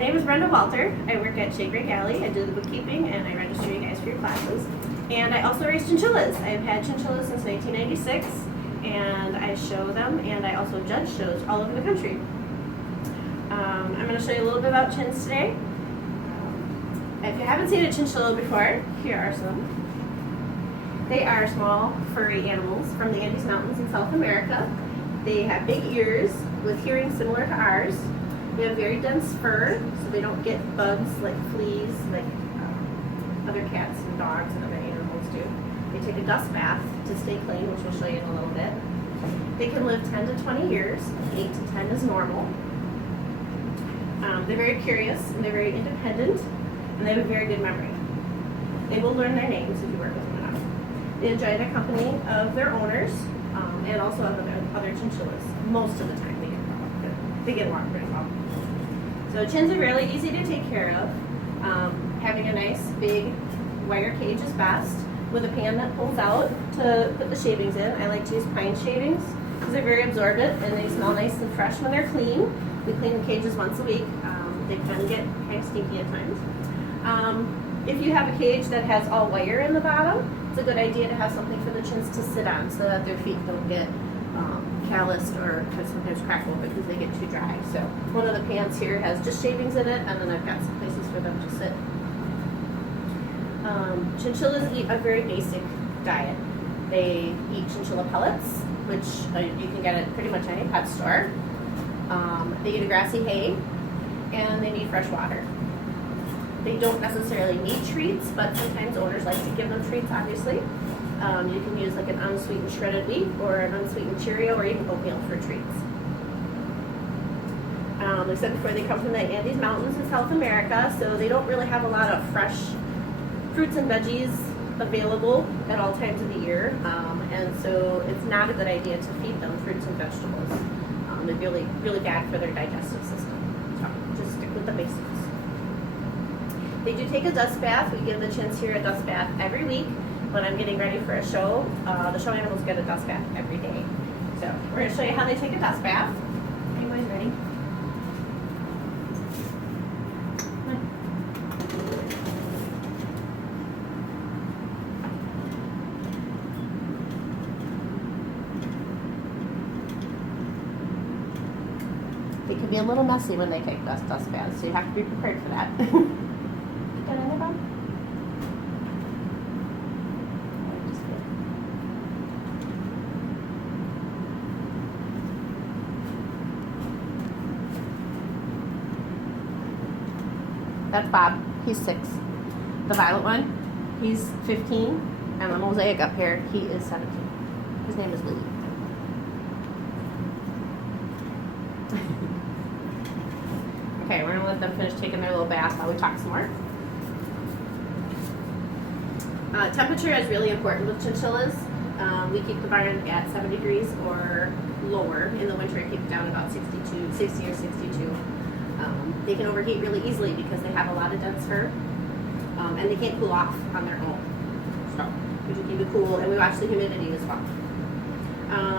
My name is Brenda Walter. I work at Shea Gray Galley. I do the bookkeeping and I register you guys for your classes. And I also raise chinchillas. I've had chinchillas since 1996 and I show them and I also judge shows all over the country. I'm going to show you a little bit about chins today. If you haven't seen a chinchilla before, here are some. They are small furry animals from the Andes Mountains in South America. They have big ears with hearing similar to ours. They have very dense fur, so they don't get bugs like fleas, like other cats and dogs and other animals do. They take a dust bath to stay clean, which we'll show you in a little bit. They can live 10 to 20 years. 8 to 10 is normal. They're very curious and they're very independent, and they have a very good memory. They will learn their names if you work with them enough. They enjoy the company of their owners and also of other chinchillas. Most of the time they get along pretty well. So chins are really easy to take care of. Having a nice big wire cage is best with a pan that pulls out to put the shavings in. I like to use pine shavings because they're very absorbent and they smell nice and fresh when they're clean. We clean the cages once a week. They can get kind of stinky at times. If you have a cage that has all wire in the bottom, it's a good idea to have something for the chins to sit on so that their feet don't get calloused or sometimes crack open because they get too dry. So one of the pans here has just shavings in it, and then I've got some places for them to sit. Chinchillas eat a very basic diet. They eat chinchilla pellets, which you can get at pretty much any pet store. They eat a grassy hay, and they need fresh water. They don't necessarily need treats, but sometimes owners like to give them treats, obviously. You can use like an unsweetened shredded wheat or an unsweetened Cheerio or even oatmeal for treats. Like I said before, they come from the Andes Mountains in South America, so they don't really have a lot of fresh fruits and veggies available at all times of the year, and so it's not a good idea to feed them fruits and vegetables. They're really, really bad for their digestive system. So just stick with the basics. They do take a dust bath. We give the chins here a dust bath every week. When I'm getting ready for a show, the show animals get a dust bath every day. So we're going to show you how they take a dust bath. Anybody's ready? It can be a little messy when they take dust baths, so you have to be prepared for that. Got in there, Bob? That's Bob. He's 6. The violet one, he's 15. And the mosaic up here, he is 17. His name is Louie. Okay, we're going to let them finish taking their little bath while we talk some more. Temperature is really important with chinchillas. We keep the barn at 7 degrees or lower. In the winter, it keeps down about 60 or 62. They can overheat really easily because they have a lot of dense fur, and they can't cool off on their own. So we should keep it cool, and we watch the humidity as well.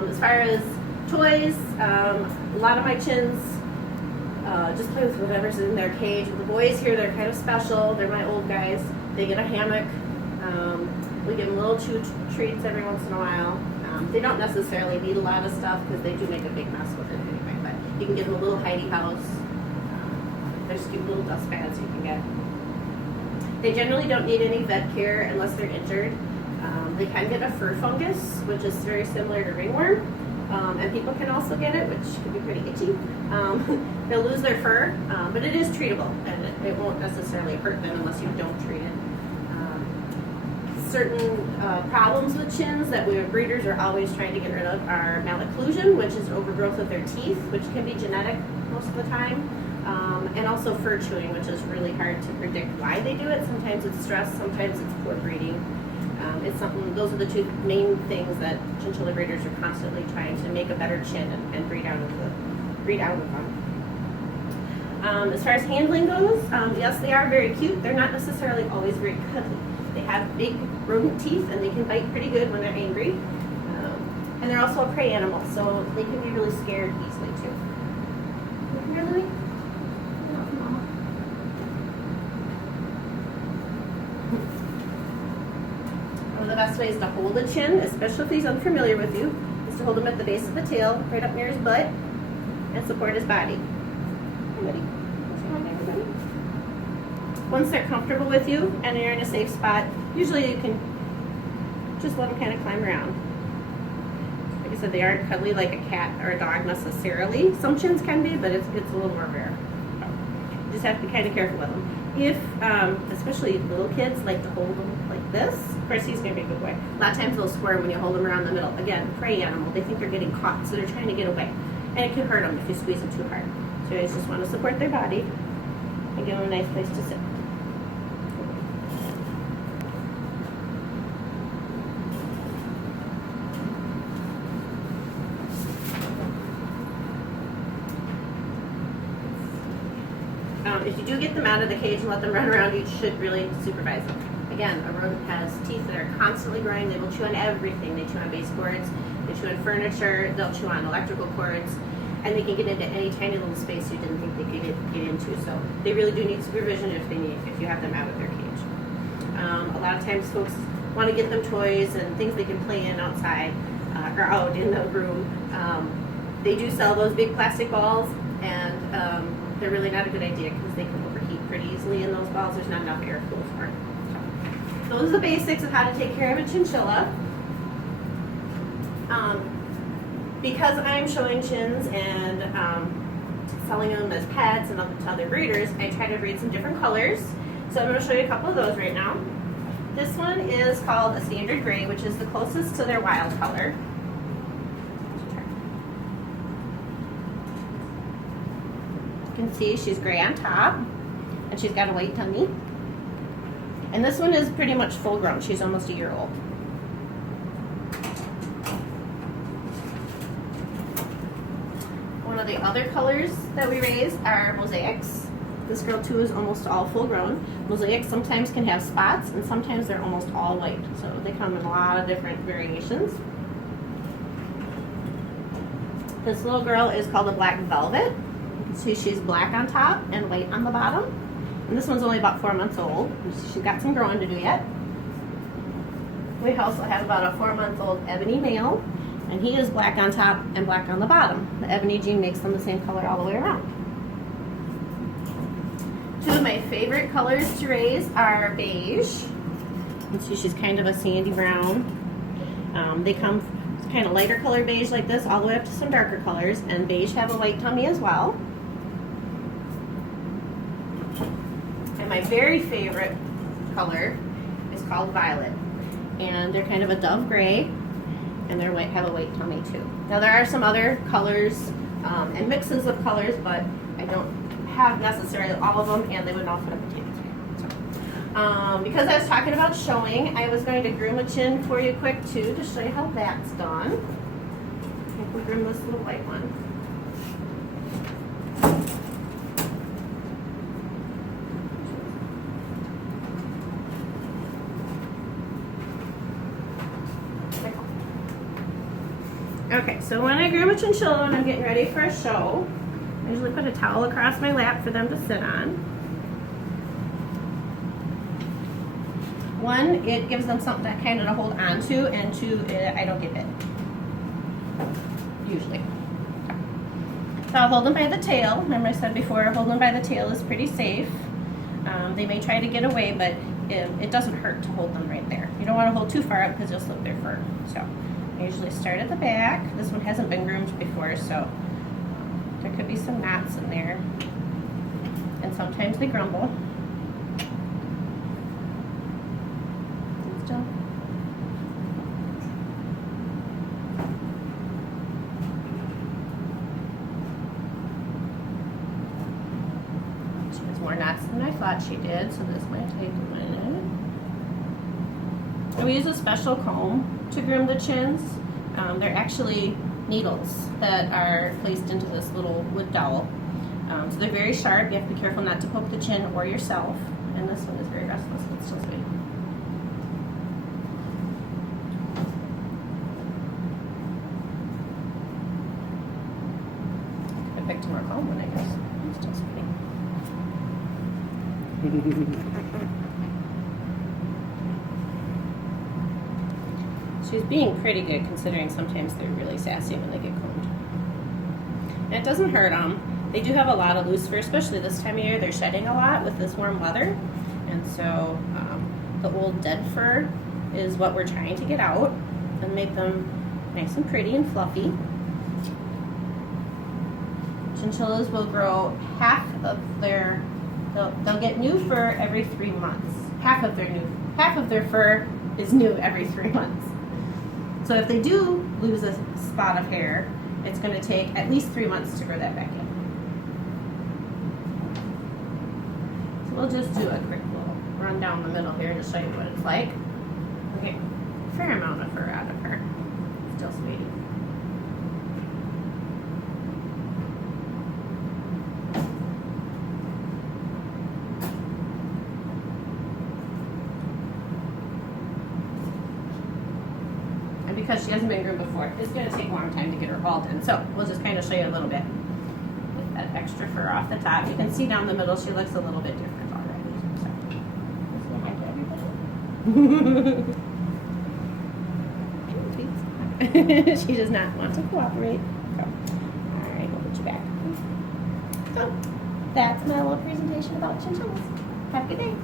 As far as toys, a lot of my chins just play with whatever's in their cage. The boys here, they're kind of special. They're my old guys. They get a hammock. We give them little chew treats every once in a while. They don't necessarily need a lot of stuff because they do make a big mess with it anyway, but you can give them a little hidey house. There's cute little dust baths you can get. They generally don't need any vet care unless they're injured. They can get a fur fungus, which is very similar to ringworm, and people can also get it, which can be pretty itchy. They'll lose their fur, but it is treatable, and it won't necessarily hurt them unless you don't treat it. Certain problems with chins that we breeders are always trying to get rid of are malocclusion, which is overgrowth of their teeth, which can be genetic most of the time. And also fur chewing, which is really hard to predict why they do it. Sometimes it's stress, sometimes it's poor breeding. It's something. Those are the two main things that chinchilla breeders are constantly trying to make a better chin and breed out of them. As far as handling goes, yes, they are very cute. They're not necessarily always very cuddly. They have big rodent teeth and they can bite pretty good when they're angry. And they're also a prey animal, so they can be really scared easily too. Really? best ways to hold a chin, especially if he's unfamiliar with you, is to hold him at the base of the tail, right up near his butt, and support his body. Hey, buddy. Say hi to everybody. Once they're comfortable with you and you're in a safe spot, usually you can just let them kind of climb around. Like I said, they aren't cuddly like a cat or a dog necessarily. Some chins can be, but it's a little more rare. You just have to be kind of careful with them. If, especially little kids like to hold them like this, of course he's going to be a good boy. A lot of times they'll squirm when you hold them around the middle. Again, prey animal, they think they're getting caught, so they're trying to get away. And it can hurt them if you squeeze them too hard. So you just want to support their body and give them a nice place to sit. If you do get them out of the cage and let them run around, you should really supervise them. Again, a rodent has teeth that are constantly growing. They will chew on everything. They chew on baseboards, they chew on furniture, they'll chew on electrical cords, and they can get into any tiny little space you didn't think they could get into. So they really do need supervision if you have them out of their cage. A lot of times folks want to get them toys and things they can play in outside or out in the room. They do sell those big plastic balls, and they're really not a good idea because they can overheat pretty easily in those balls. There's not enough airflow for it. So those are the basics of how to take care of a chinchilla. Because I'm showing chins and selling them as pets and to other breeders, I try to breed some different colors. So I'm going to show you a couple of those right now. This one is called a standard gray, which is the closest to their wild color. You can see she's gray on top and she's got a white tummy. And this one is pretty much full grown. She's almost a year old. One of the other colors that we raise are mosaics. This girl too is almost all full grown. Mosaics sometimes can have spots and sometimes they're almost all white. So they come in a lot of different variations. This little girl is called a black velvet. See, she's black on top and white on the bottom. And this one's only about 4 months old. She's got some growing to do yet. We also have about a 4-month-old ebony male, and he is black on top and black on the bottom. The ebony gene makes them the same color all the way around. Two of my favorite colors to raise are beige. You can see she's kind of a sandy brown. They come kind of lighter color beige like this all the way up to some darker colors, and beige have a white tummy as well. And my very favorite color is called violet, and they're kind of a dove gray, and they're white, have a white tummy too. Now there are some other colors and mixes of colors, but I don't have necessarily all of them, and they would all fit up the table. Because I was talking about showing, I was going to groom a chin for you quick too to show you how that's done. I think we'll groom this little white one. Okay, so when I groom a chinchilla and I'm getting ready for a show, I usually put a towel across my lap for them to sit on. One, it gives them something that kind of to hold on to, and two, I don't get bit, usually. So I'll hold them by the tail. Remember I said before, holding them by the tail is pretty safe. They may try to get away, but it doesn't hurt to hold them right there. You don't want to hold too far up because you'll slip their fur. So I usually start at the back. This one hasn't been groomed before, so there could be some knots in there. And sometimes they grumble. Still. She has more knots than I thought she did, so this might take a minute. And we use a special comb to groom the chins. They're actually needles that are placed into this little wood dowel. So they're very sharp. You have to be careful not to poke the chin or yourself. And this one is very restless, but still sweet. I picked a more calm one, I guess. It's still sweet. She's being pretty good considering sometimes they're really sassy when they get combed. And it doesn't hurt them. They do have a lot of loose fur, especially this time of year. They're shedding a lot with this warm weather. And so the old dead fur is what we're trying to get out and make them nice and pretty and fluffy. Chinchillas will grow half of their, they'll get new fur every 3 months. Half of their fur is new every 3 months. So if they do lose a spot of hair, it's going to take at least 3 months to grow that back in. So we'll just do a quick little run down the middle here to show you what it's like. Okay, fair amount of fur out of her. Still sweet. And because she hasn't been groomed before, it's going to take a long time to get her bald in. So we'll just kind of show you a little bit. With that extra fur off the top. You can see down the middle she looks a little bit different already. So, say hi to everybody. She does not want to cooperate. So, alright, we'll put you back. So, that's my little presentation about chinchillas. Have a good day.